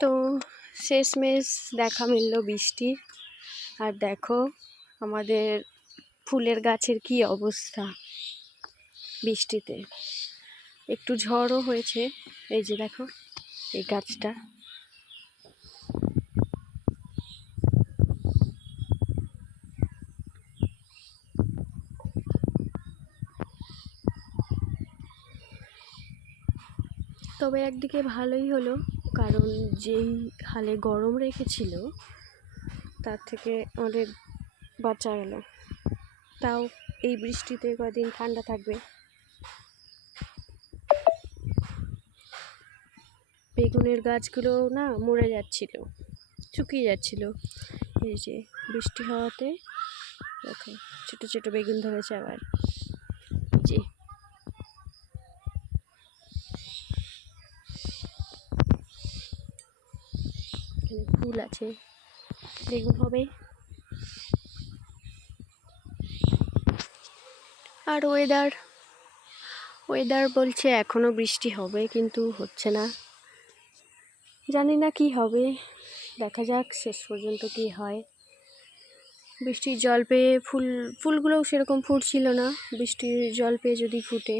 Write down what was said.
তো শেষমেশ দেখা মিলল বৃষ্টির। আর দেখো আমাদের ফুলের গাছের কি অবস্থা বৃষ্টিতে। একটু ঝড়ও হয়েছে, এই যে দেখো এই গাছটা। তবে একদিকে ভালোই হলো, কারণ যেই হালে গরম রেখেছিল তার থেকে আমাদের বাঁচা গেল। তাও এই বৃষ্টিতে কদিন ঠান্ডা থাকবে। বেগুনের গাছগুলো না মরে যাচ্ছিল, শুকিয়ে যাচ্ছিল। এই যে বৃষ্টি হওয়াতে দেখো ছোট ছোট বেগুন ধরেছে আবার। যে এখানে ফুল আছে, বেগুন হবে। আর ওয়েদার বলছে এখনো বৃষ্টি হবে, কিন্তু হচ্ছে না। জানি না কি হবে, দেখা যাক শেষ পর্যন্ত কি হয়। বৃষ্টির জল পেয়ে ফুলগুলোও সেরকম ফুটছিল না, বৃষ্টির জল পেয়ে যদি ফুটে